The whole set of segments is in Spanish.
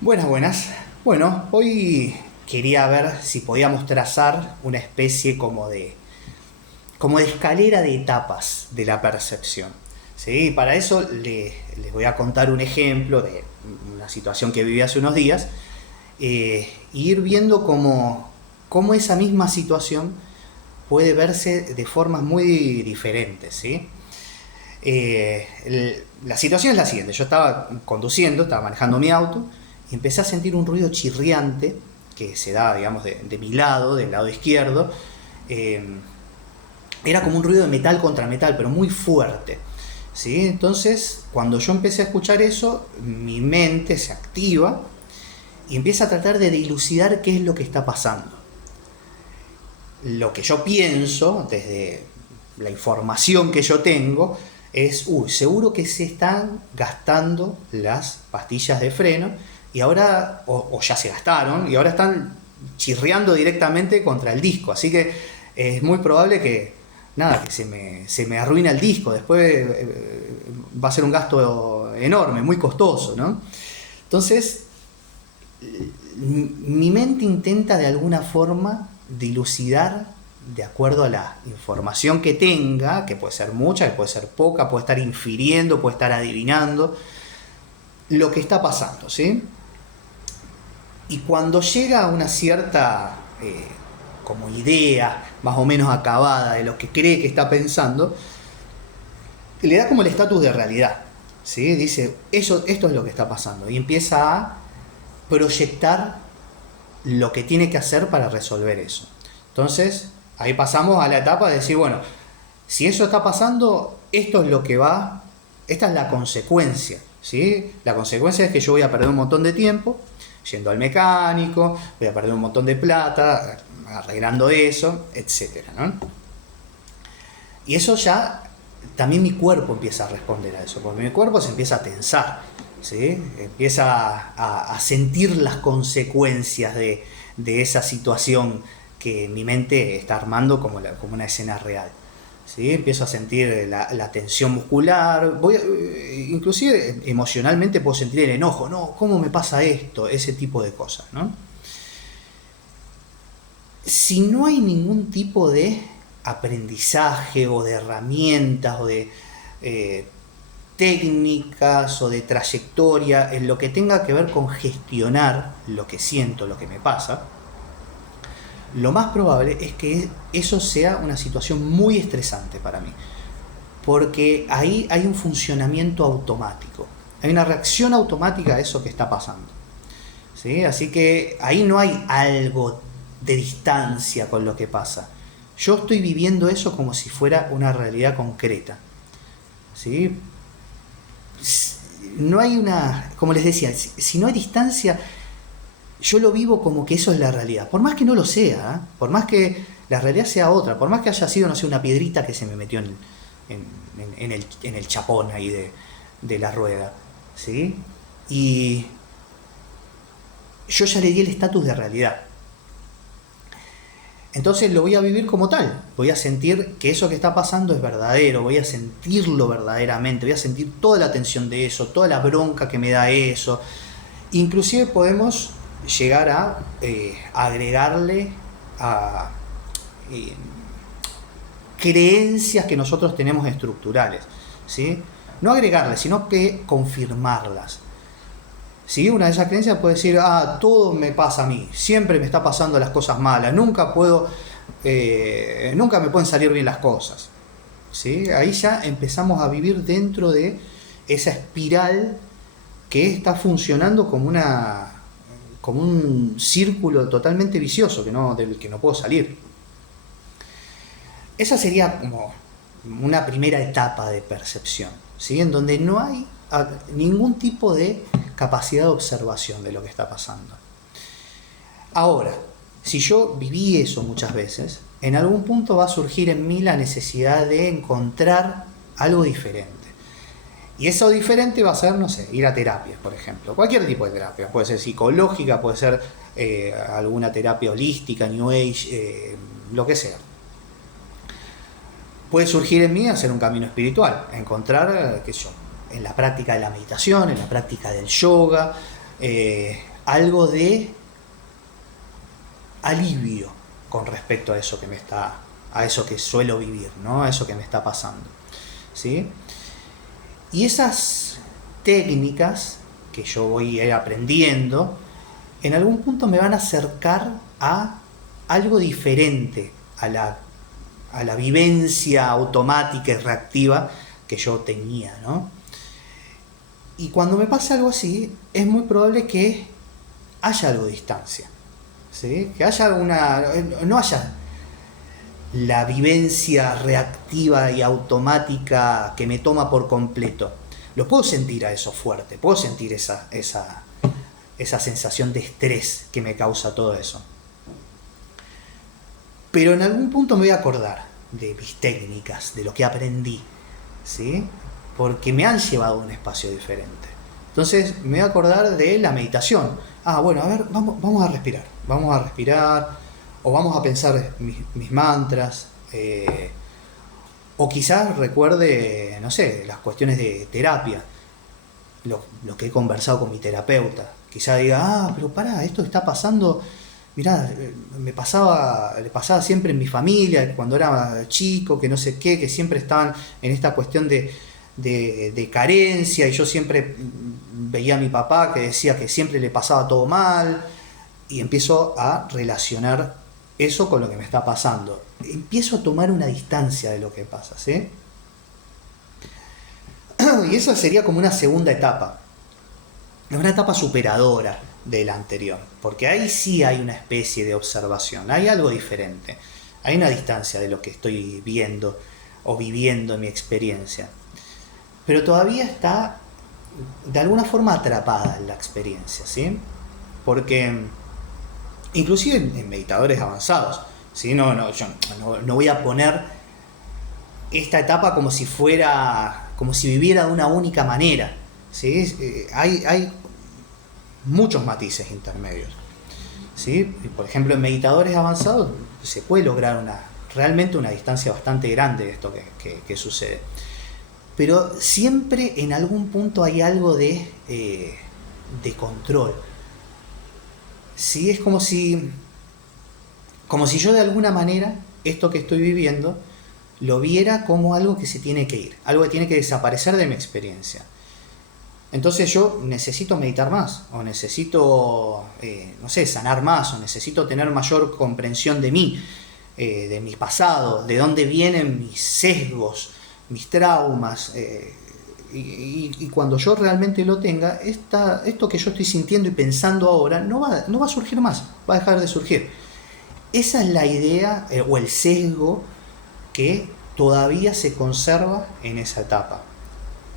Buenas, buenas. Bueno, hoy quería ver si podíamos trazar una especie como de escalera de etapas de la percepción. ¿Sí? Para eso les voy a contar un ejemplo de una situación que viví hace unos días, y ir viendo cómo esa misma situación puede verse de formas muy diferentes. ¿Sí? La situación es la siguiente: yo estaba conduciendo, estaba manejando mi auto y empecé a sentir un ruido chirriante que se da, digamos, de mi lado, del lado izquierdo. Eh, Era como un ruido de metal contra metal, pero muy fuerte. ¿Sí? Entonces, cuando yo empecé a escuchar eso, mi mente se activa y empieza a tratar de dilucidar qué es lo que está pasando. Lo que yo pienso, desde la información que yo tengo, es, seguro que se están gastando las pastillas de freno y ahora, o ya se gastaron, y ahora están chirriando directamente contra el disco. Así que es muy probable que, nada, que se me arruine el disco. Después va a ser un gasto enorme, muy costoso, ¿no? Entonces, mi mente intenta de alguna forma dilucidar de acuerdo a la información que tenga, que puede ser mucha, que puede ser poca, puede estar infiriendo, puede estar adivinando lo que está pasando, ¿sí? Y cuando llega a una cierta como idea más o menos acabada de lo que cree que está pensando, le da como el estatus de realidad, ¿sí? Dice, esto es lo que está pasando, y empieza a proyectar lo que tiene que hacer para resolver eso. Entonces, ahí pasamos a la etapa de decir, bueno, si eso está pasando, esto es lo que va, esta es la consecuencia, ¿sí? La consecuencia es que yo voy a perder un montón de tiempo yendo al mecánico, voy a perder un montón de plata arreglando eso, etcétera, ¿no? Y eso ya, también mi cuerpo empieza a responder a eso, porque mi cuerpo se empieza a tensar, ¿sí? Empieza a sentir las consecuencias de esa situación que mi mente está armando como una escena real. ¿Sí? Empiezo a sentir la tensión muscular, inclusive emocionalmente puedo sentir el enojo, ¿no? ¿Cómo me pasa esto? Ese tipo de cosas, ¿no? Si no hay ningún tipo de aprendizaje o de herramientas o de eh, técnicas o de trayectoria en lo que tenga que ver con gestionar lo que siento, lo que me pasa, lo más probable es que eso sea una situación muy estresante para mí, porque ahí hay un funcionamiento automático, hay una reacción automática a eso que está pasando. ¿Sí? Así que ahí no hay algo de distancia con lo que pasa. Yo estoy viviendo eso como si fuera una realidad concreta. ¿Sí? No hay una, como les decía, si no hay distancia, yo lo vivo como que eso es la realidad. Por más que no lo sea, ¿eh? Por más que la realidad sea otra, por más que haya sido, no sé, una piedrita que se me metió en el chapón ahí de la rueda. ¿Sí? Y yo ya le di el estatus de realidad. Entonces lo voy a vivir como tal, voy a sentir que eso que está pasando es verdadero, voy a sentirlo verdaderamente, voy a sentir toda la tensión de eso, toda la bronca que me da eso. Inclusive podemos llegar a agregarle a eh, creencias que nosotros tenemos estructurales, ¿sí? No agregarle, sino que confirmarlas. ¿Sí? Una de esas creencias puede decir, todo me pasa a mí, siempre me está pasando las cosas malas, nunca me pueden salir bien las cosas. ¿Sí? Ahí ya empezamos a vivir dentro de esa espiral que está funcionando como un círculo totalmente vicioso del que no puedo salir. Esa sería como una primera etapa de percepción, ¿sí? En donde no hay ningún tipo de capacidad de observación de lo que está pasando. Ahora, si yo viví eso muchas veces, en algún punto va a surgir en mí la necesidad de encontrar algo diferente. Y eso diferente va a ser, no sé, ir a terapias, por ejemplo. Cualquier tipo de terapia. Puede ser psicológica, puede ser alguna terapia holística, New Age, lo que sea. Puede surgir en mí hacer un camino espiritual, encontrar, qué sé yo, en la práctica de la meditación, en la práctica del yoga, algo de alivio con respecto a eso a eso que suelo vivir, ¿no? A eso que me está pasando, ¿sí? Y esas técnicas que yo voy aprendiendo, en algún punto me van a acercar a algo diferente a la vivencia automática y reactiva que yo tenía, ¿no? Y cuando me pasa algo así, es muy probable que haya algo de distancia, ¿sí? Que haya no haya la vivencia reactiva y automática que me toma por completo. Lo puedo sentir a eso fuerte, puedo sentir esa sensación de estrés que me causa todo eso. Pero en algún punto me voy a acordar de mis técnicas, de lo que aprendí, ¿sí? Porque me han llevado a un espacio diferente. Entonces me voy a acordar de la meditación. Bueno, a ver, vamos a respirar, o vamos a pensar mis mantras, o quizás recuerde, no sé, las cuestiones de terapia, lo que he conversado con mi terapeuta. Quizás diga, pero pará, esto está pasando, mirá, le pasaba siempre en mi familia, cuando era chico, que no sé qué, que siempre estaban en esta cuestión de carencia, y yo siempre veía a mi papá que decía que siempre le pasaba todo mal, y empiezo a relacionar eso con lo que me está pasando. Empiezo a tomar una distancia de lo que pasa, ¿sí? Y esa sería como una segunda etapa. Es una etapa superadora de la anterior, porque ahí sí hay una especie de observación, hay algo diferente, hay una distancia de lo que estoy viendo o viviendo en mi experiencia, pero todavía está de alguna forma atrapada en la experiencia, ¿sí? Porque inclusive en meditadores avanzados, ¿sí? Yo no voy a poner esta etapa como si viviera de una única manera, ¿sí? Hay muchos matices intermedios, ¿sí? Por ejemplo, en meditadores avanzados se puede lograr realmente una distancia bastante grande de esto que sucede, pero siempre en algún punto hay algo de control, ¿sí? Es como si yo de alguna manera esto que estoy viviendo lo viera como algo que se tiene que ir, algo que tiene que desaparecer de mi experiencia. Entonces yo necesito meditar más, o necesito, sanar más, o necesito tener mayor comprensión de mí, de mi pasado, de dónde vienen mis sesgos, mis traumas, y cuando yo realmente lo tenga, esto que yo estoy sintiendo y pensando ahora no va a surgir más, va a dejar de surgir. Esa es la idea o el sesgo que todavía se conserva en esa etapa,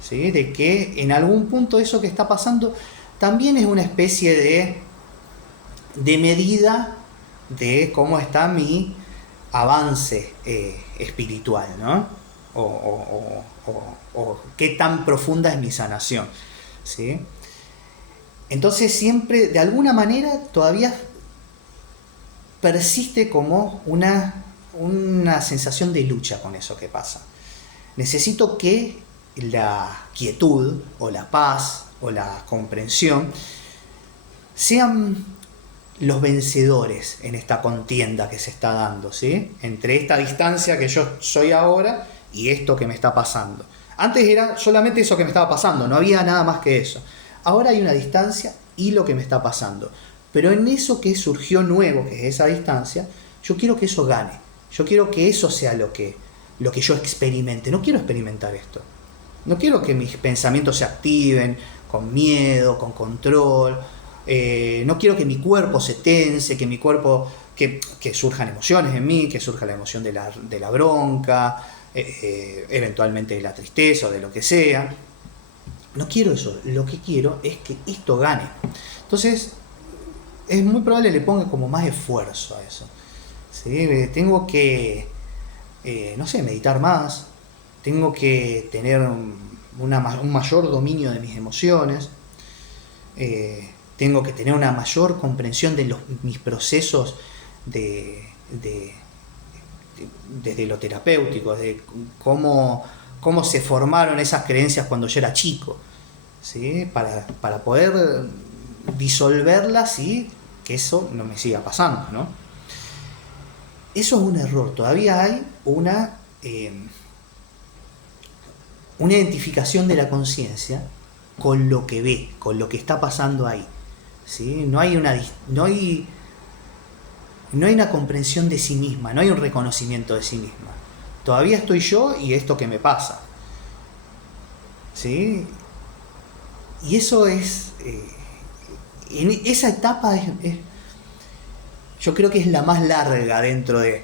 ¿sí? De que en algún punto eso que está pasando también es una especie de medida de cómo está mi avance espiritual, ¿no? O qué tan profunda es mi sanación, ¿sí? Entonces siempre, de alguna manera, todavía persiste como una sensación de lucha con eso que pasa. Necesito que la quietud o la paz o la comprensión sean los vencedores en esta contienda que se está dando, ¿sí? Entre esta distancia que yo soy ahora y esto que me está pasando. Antes era solamente eso que me estaba pasando, no había nada más que eso. Ahora hay una distancia y lo que me está pasando. Pero en eso que surgió nuevo, que es esa distancia, yo quiero que eso gane. Yo quiero que eso sea lo que yo experimente. No quiero experimentar esto. No quiero que mis pensamientos se activen con miedo, con control. No quiero que mi cuerpo se tense, que surjan emociones en mí, que surja la emoción de la bronca, eventualmente de la tristeza o de lo que sea. No quiero eso. Lo que quiero es que esto gane. Entonces, es muy probable que le ponga como más esfuerzo a eso, ¿sí? Tengo que, meditar más, tengo que tener un mayor dominio de mis emociones, tengo que tener una mayor comprensión de mis procesos desde lo terapéutico, de cómo se formaron esas creencias cuando yo era chico, ¿sí? Para poder disolverlas y que eso no me siga pasando, ¿no? Eso es un error. Todavía hay una identificación de la conciencia con lo que ve, con lo que está pasando ahí, ¿sí? No hay una comprensión de sí misma, no hay un reconocimiento de sí misma. Todavía estoy yo y esto que me pasa, ¿sí? Y eso es... en esa etapa yo creo que es la más larga dentro de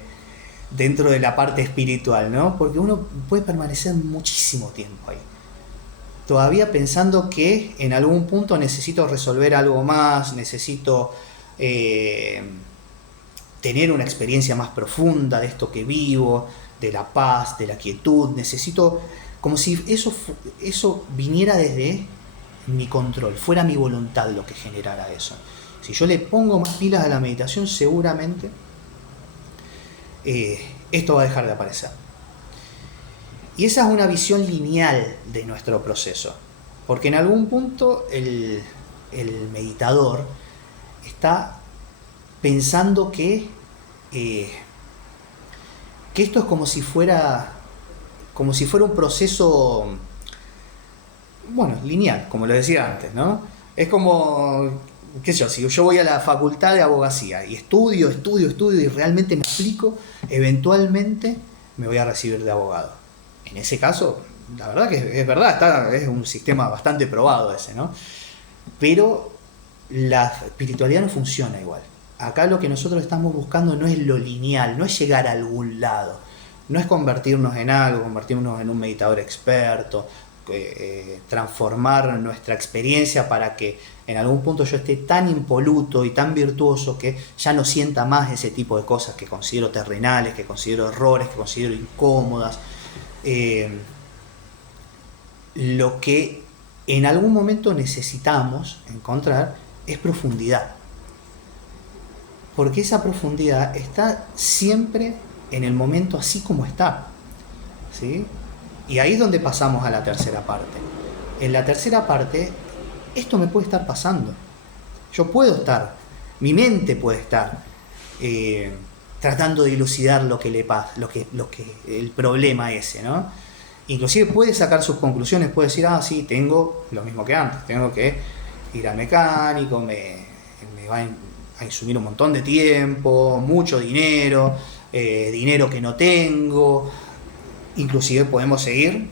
la parte espiritual, ¿no? Porque uno puede permanecer muchísimo tiempo ahí, todavía pensando que en algún punto necesito resolver algo más, necesito tener una experiencia más profunda de esto que vivo, de la paz, de la quietud. Necesito, como si eso viniera desde mi control, fuera mi voluntad lo que generara eso. Si yo le pongo más pilas a la meditación, seguramente esto va a dejar de aparecer. Y esa es una visión lineal de nuestro proceso, porque en algún punto el meditador está pensando que esto es como si fuera un proceso, bueno, lineal, como lo decía antes, ¿no? Es como, qué sé yo, si yo voy a la facultad de abogacía y estudio y realmente me aplico, eventualmente me voy a recibir de abogado. En ese caso, la verdad que es verdad, es un sistema bastante probado ese, ¿no? Pero la espiritualidad no funciona igual. Acá lo que nosotros estamos buscando no es lo lineal, no es llegar a algún lado, no es convertirnos en algo, convertirnos en un meditador experto, transformar nuestra experiencia para que en algún punto yo esté tan impoluto y tan virtuoso que ya no sienta más ese tipo de cosas que considero terrenales, que considero errores, que considero incómodas. Lo que en algún momento necesitamos encontrar es profundidad, porque esa profundidad está siempre en el momento así como está, ¿sí? Y ahí es donde pasamos a la tercera parte. En la tercera parte, esto me puede estar pasando. Yo puedo estar, mi mente puede estar tratando de dilucidar lo que le pasa, el problema ese, ¿no? Inclusive puede sacar sus conclusiones, puede decir, sí, tengo lo mismo que antes, tengo que ir al mecánico, me va a insumir un montón de tiempo, mucho dinero, dinero que no tengo. Inclusive podemos seguir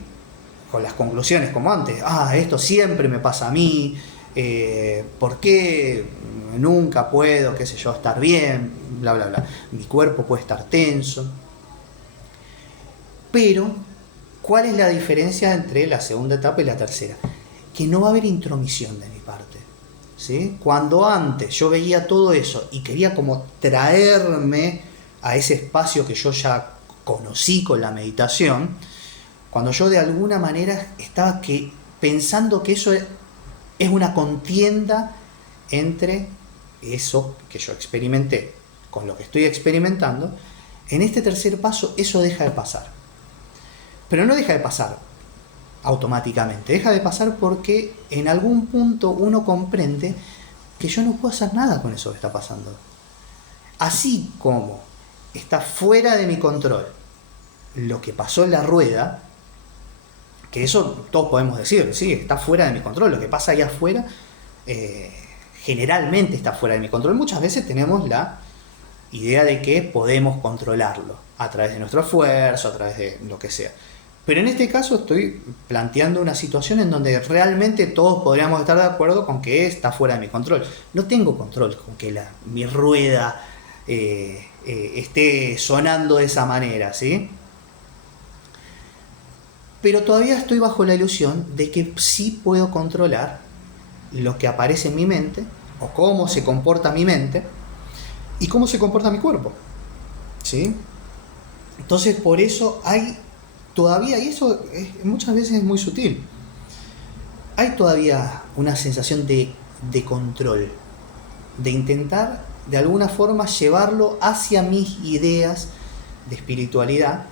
con las conclusiones como antes. Esto siempre me pasa a mí, ¿por qué nunca puedo, qué sé yo, estar bien? Bla, bla, bla. Mi cuerpo puede estar tenso. Pero, ¿cuál es la diferencia entre la segunda etapa y la tercera? Que no va a haber intromisión de mi parte, ¿sí? Cuando antes yo veía todo eso y quería como traerme a ese espacio que yo ya conocí con la meditación, cuando yo de alguna manera estaba pensando que eso es una contienda entre eso que yo experimenté con lo que estoy experimentando, en este tercer paso eso deja de pasar. Pero no deja de pasar automáticamente, deja de pasar porque en algún punto uno comprende que yo no puedo hacer nada con eso que está pasando. Así como está fuera de mi control lo que pasó en la rueda, que eso todos podemos decir, sí, está fuera de mi control, lo que pasa allá afuera generalmente está fuera de mi control. Muchas veces tenemos la idea de que podemos controlarlo a través de nuestro esfuerzo, a través de lo que sea. Pero en este caso estoy planteando una situación en donde realmente todos podríamos estar de acuerdo con que está fuera de mi control. No tengo control con que mi rueda esté sonando de esa manera, ¿sí? Pero todavía estoy bajo la ilusión de que sí puedo controlar lo que aparece en mi mente, o cómo se comporta mi mente, y cómo se comporta mi cuerpo, ¿sí? Entonces por eso hay todavía, y eso muchas veces es muy sutil, hay todavía una sensación de control, de intentar de alguna forma llevarlo hacia mis ideas de espiritualidad,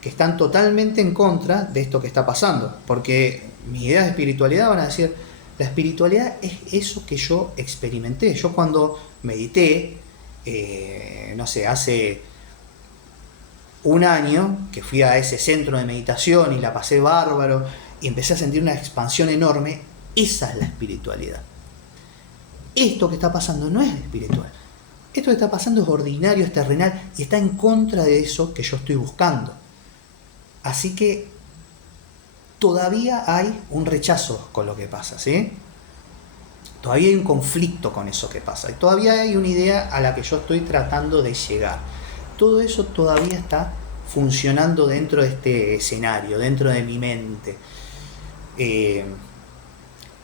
que están totalmente en contra de esto que está pasando, porque mis ideas de espiritualidad van a decir, La espiritualidad es eso que yo experimenté. Yo cuando medité, no sé, hace un año que fui a ese centro de meditación y la pasé bárbaro y empecé a sentir una expansión enorme, esa es la espiritualidad. Esto que está pasando no es espiritual. Esto que está pasando es ordinario, es terrenal y está en contra de eso que yo estoy buscando. Así que todavía hay un rechazo con lo que pasa, ¿sí? Todavía hay un conflicto con eso que pasa. Y todavía hay una idea a la que yo estoy tratando de llegar. Todo eso todavía está funcionando dentro de este escenario, dentro de mi mente.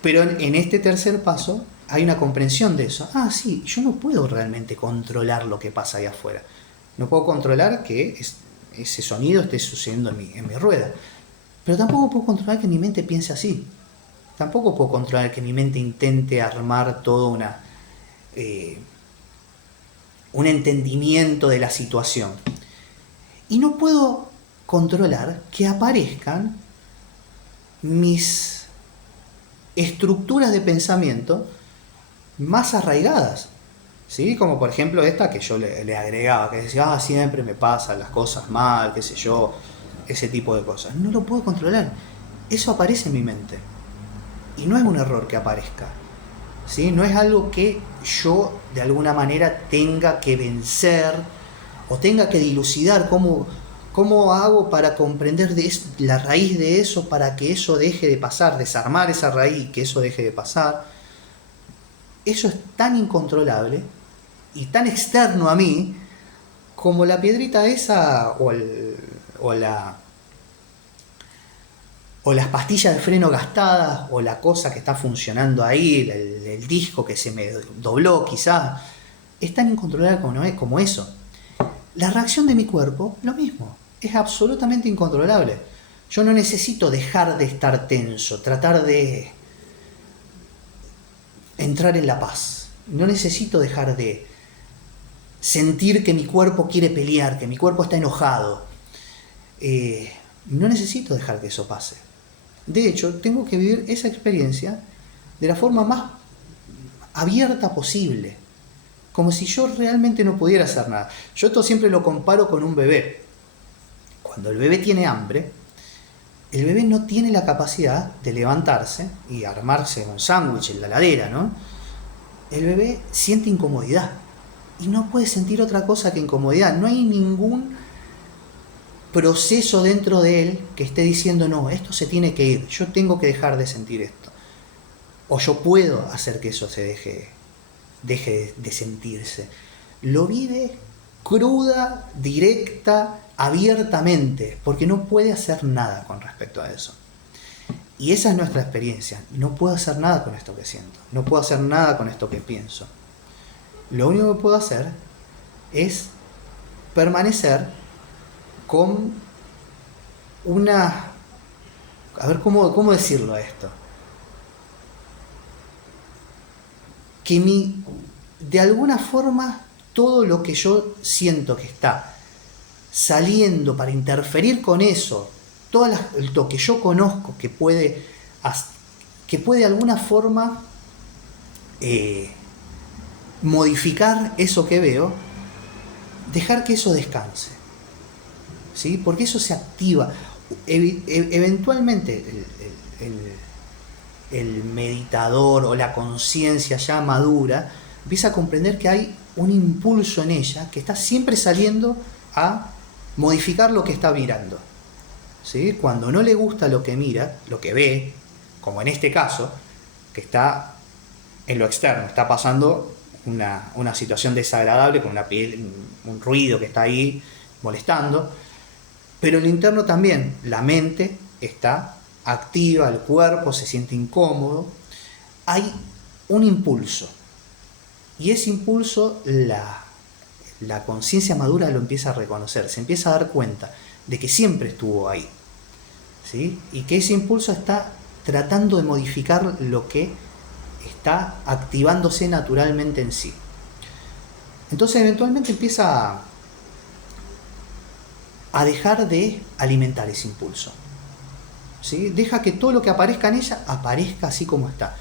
Pero en este tercer paso hay una comprensión de eso. Ah, sí, yo no puedo realmente controlar lo que pasa ahí afuera. No puedo controlar que ese sonido esté sucediendo en mi rueda. Pero tampoco puedo controlar que mi mente piense así. Tampoco puedo controlar que mi mente intente armar todo un entendimiento de la situación. Y no puedo controlar que aparezcan mis estructuras de pensamiento más arraigadas, ¿sí? Como por ejemplo esta que yo le agregaba, que decía, siempre me pasan las cosas mal, qué sé yo, ese tipo de cosas. No lo puedo controlar. Eso aparece en mi mente. Y no es un error que aparezca, ¿sí? No es algo que yo de alguna manera tenga que vencer o tenga que dilucidar cómo hago para comprender la raíz de eso para que eso deje de pasar, desarmar esa raíz y que eso deje de pasar. Eso es tan incontrolable y tan externo a mí como la piedrita esa o las pastillas de freno gastadas, o la cosa que está funcionando ahí, el disco que se me dobló quizás, es tan incontrolable como eso. La reacción de mi cuerpo, lo mismo, es absolutamente incontrolable. Yo no necesito dejar de estar tenso, tratar de entrar en la paz. No necesito dejar de sentir que mi cuerpo quiere pelear, que mi cuerpo está enojado. No necesito dejar que eso pase. De hecho, tengo que vivir esa experiencia de la forma más abierta posible, como si yo realmente no pudiera hacer nada. Yo esto siempre lo comparo con un bebé. Cuando el bebé tiene hambre, el bebé no tiene la capacidad de levantarse y armarse un sándwich en la heladera, ¿no? El bebé siente incomodidad y no puede sentir otra cosa que incomodidad. No hay ningún proceso dentro de él que esté diciendo, no, esto se tiene que ir, yo tengo que dejar de sentir esto, o yo puedo hacer que eso se deje de sentirse. Lo vive cruda, directa, abiertamente, porque no puede hacer nada con respecto a eso. Y esa es nuestra experiencia. No puedo hacer nada con esto que siento, no puedo hacer nada con esto que pienso. Lo único que puedo hacer es permanecer con a ver cómo decirlo a esto, que de alguna forma todo lo que yo siento que está saliendo para interferir con eso, todo lo que yo conozco que puede de alguna forma modificar eso que veo, dejar que eso descanse, ¿sí? Porque eso se activa. Eventualmente el meditador o la conciencia ya madura empieza a comprender que hay un impulso en ella que está siempre saliendo a modificar lo que está mirando, ¿sí? Cuando no le gusta lo que mira, lo que ve, como en este caso, que está en lo externo, está pasando una situación desagradable con un ruido que está ahí molestando, pero en lo interno también, la mente está activa, el cuerpo se siente incómodo, hay un impulso, y ese impulso la conciencia madura lo empieza a reconocer, se empieza a dar cuenta de que siempre estuvo ahí, ¿sí? Y que ese impulso está tratando de modificar lo que está activándose naturalmente en sí. Entonces eventualmente empieza a dejar de alimentar ese impulso, ¿sí? Deja que todo lo que aparezca en ella aparezca así como está.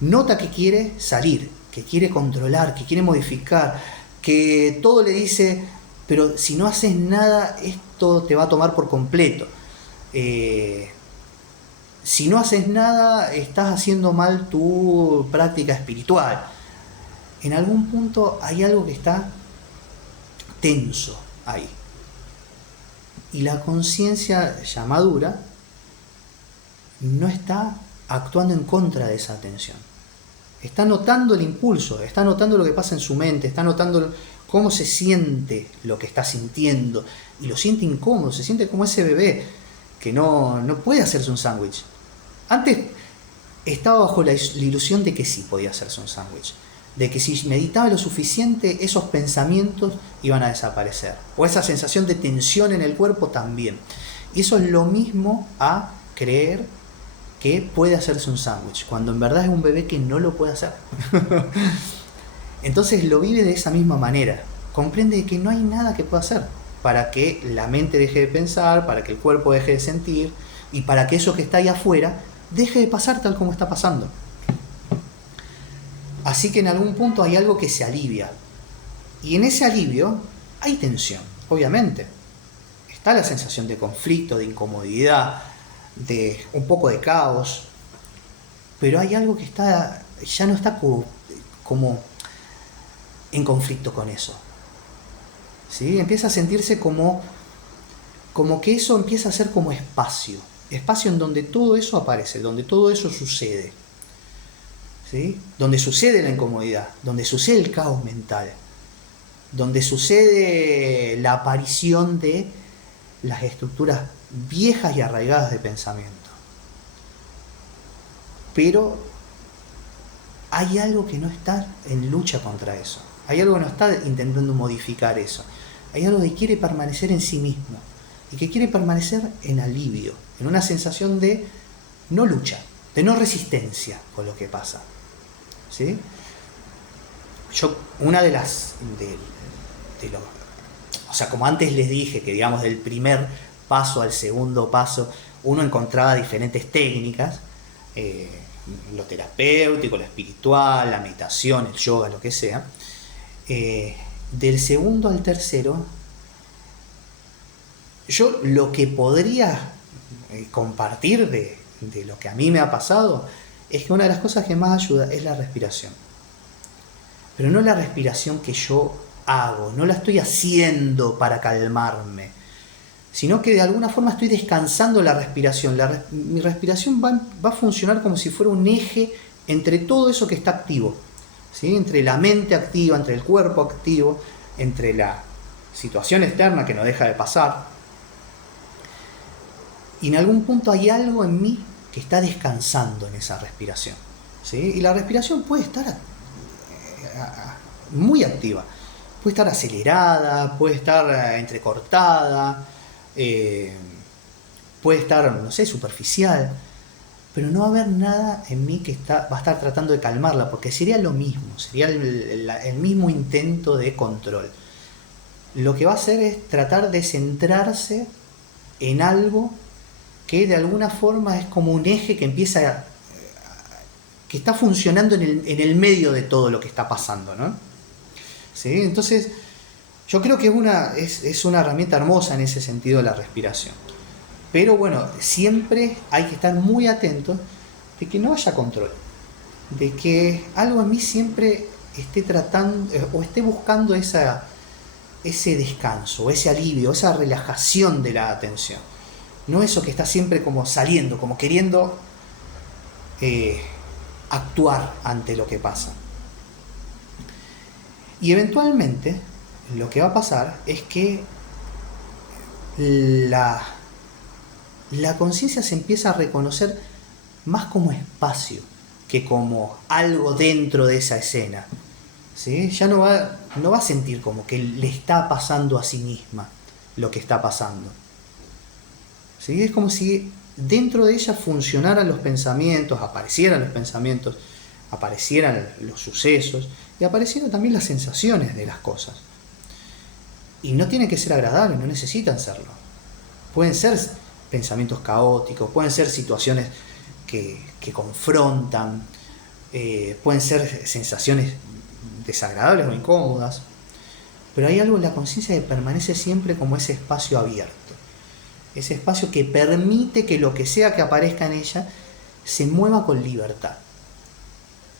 nota que quiere salir, que quiere controlar, que quiere modificar, que todo le dice, pero si no haces nada, esto te va a tomar por completo. Si no haces nada, estás haciendo mal tu práctica espiritual. En algún punto hay algo que está tenso ahí. Y la conciencia ya madura no está actuando en contra de esa tensión. Está notando el impulso, está notando lo que pasa en su mente, está notando cómo se siente lo que está sintiendo. Y lo siente incómodo, se siente como ese bebé que no puede hacerse un sándwich. Antes estaba bajo la ilusión de que sí podía hacerse un sándwich. De que si meditaba lo suficiente, esos pensamientos iban a desaparecer. O esa sensación de tensión en el cuerpo también. Y eso es lo mismo a creer que puede hacerse un sándwich, cuando en verdad es un bebé que no lo puede hacer. Entonces lo vive de esa misma manera. Comprende que no hay nada que pueda hacer para que la mente deje de pensar, para que el cuerpo deje de sentir y para que eso que está ahí afuera deje de pasar tal como está pasando. Así que en algún punto hay algo que se alivia. Y en ese alivio hay tensión, obviamente. Está la sensación de conflicto, de incomodidad, de un poco de caos. Pero hay algo que ya no está como en conflicto con eso. ¿Sí? Empieza a sentirse como que eso empieza a ser como espacio. Espacio en donde todo eso aparece, donde todo eso sucede. ¿Sí? Donde sucede la incomodidad, donde sucede el caos mental, donde sucede la aparición de las estructuras viejas y arraigadas de pensamiento. Pero hay algo que no está en lucha contra eso, hay algo que no está intentando modificar eso, hay algo que quiere permanecer en sí mismo y que quiere permanecer en alivio, en una sensación de no lucha, de no resistencia con lo que pasa. ¿Sí? Una de las... o sea, como antes les dije, que digamos del primer paso al segundo paso, uno encontraba diferentes técnicas, lo terapéutico, lo espiritual, la meditación, el yoga, lo que sea. Del segundo al tercero, yo lo que podría compartir de lo que a mí me ha pasado es que una de las cosas que más ayuda es la respiración. Pero no la respiración que yo hago, no la estoy haciendo para calmarme, sino que de alguna forma estoy descansando la respiración. Mi respiración va a funcionar como si fuera un eje entre todo eso que está activo, ¿sí? Entre la mente activa, entre el cuerpo activo, entre la situación externa que no deja de pasar. Y en algún punto hay algo en mí que está descansando en esa respiración, ¿sí? Y la respiración puede estar muy activa, puede estar acelerada, puede estar entrecortada, puede estar, no sé, superficial, pero no va a haber nada en mí que va a estar tratando de calmarla, porque sería lo mismo, sería el mismo intento de control. Lo que va a hacer es tratar de centrarse en algo que de alguna forma es como un eje que empieza que está funcionando en el medio de todo lo que está pasando, ¿no? ¿Sí? Entonces, yo creo que es una herramienta hermosa en ese sentido la respiración. Pero bueno, siempre hay que estar muy atentos de que no haya control, de que algo en mí siempre esté tratando o esté buscando ese descanso, ese alivio, esa relajación de la atención. No eso que está siempre como saliendo, como queriendo actuar ante lo que pasa. Y eventualmente lo que va a pasar es que la conciencia se empieza a reconocer más como espacio que como algo dentro de esa escena, ¿sí? Ya no va a sentir como que le está pasando a sí misma lo que está pasando, ¿sí? Es como si dentro de ella funcionaran los pensamientos, aparecieran los sucesos y aparecieran también las sensaciones de las cosas. Y no tienen que ser agradables, no necesitan serlo. Pueden ser pensamientos caóticos, pueden ser situaciones que confrontan, pueden ser sensaciones desagradables o incómodas, pero hay algo en la conciencia que permanece siempre como ese espacio abierto, ese espacio que permite que lo que sea que aparezca en ella se mueva con libertad,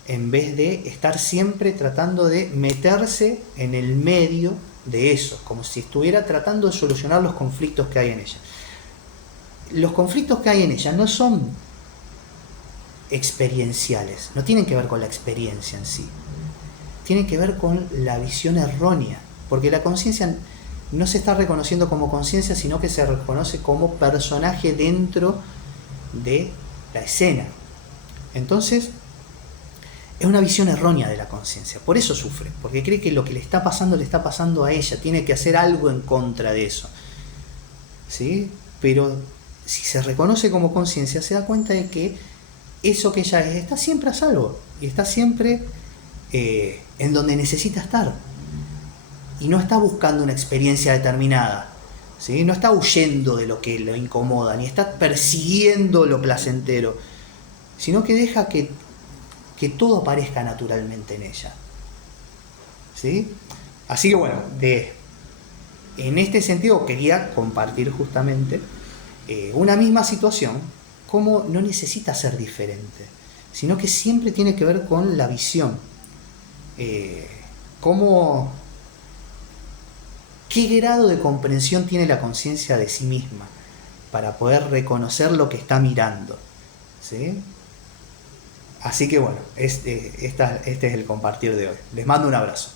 en vez de estar siempre tratando de meterse en el medio de eso, como si estuviera tratando de solucionar los conflictos que hay en ella. Los conflictos que hay en ella no son experienciales, no tienen que ver con la experiencia en sí, tienen que ver con la visión errónea, porque la conciencia no se está reconociendo como conciencia, sino que se reconoce como personaje dentro de la escena. Entonces, es una visión errónea de la conciencia, por eso sufre, porque cree que lo que le está pasando a ella, tiene que hacer algo en contra de eso, ¿sí? Pero si se reconoce como conciencia, se da cuenta de que eso que ella es está siempre a salvo y está siempre en donde necesita estar, y no está buscando una experiencia determinada, ¿sí? No está huyendo de lo que lo incomoda, ni está persiguiendo lo placentero, sino que deja que todo aparezca naturalmente en ella, ¿sí? Así que bueno, en este sentido quería compartir justamente una misma situación, como no necesita ser diferente, sino que siempre tiene que ver con la visión, qué grado de comprensión tiene la conciencia de sí misma para poder reconocer lo que está mirando, ¿sí? Así que bueno, este es el compartir de hoy. Les mando un abrazo.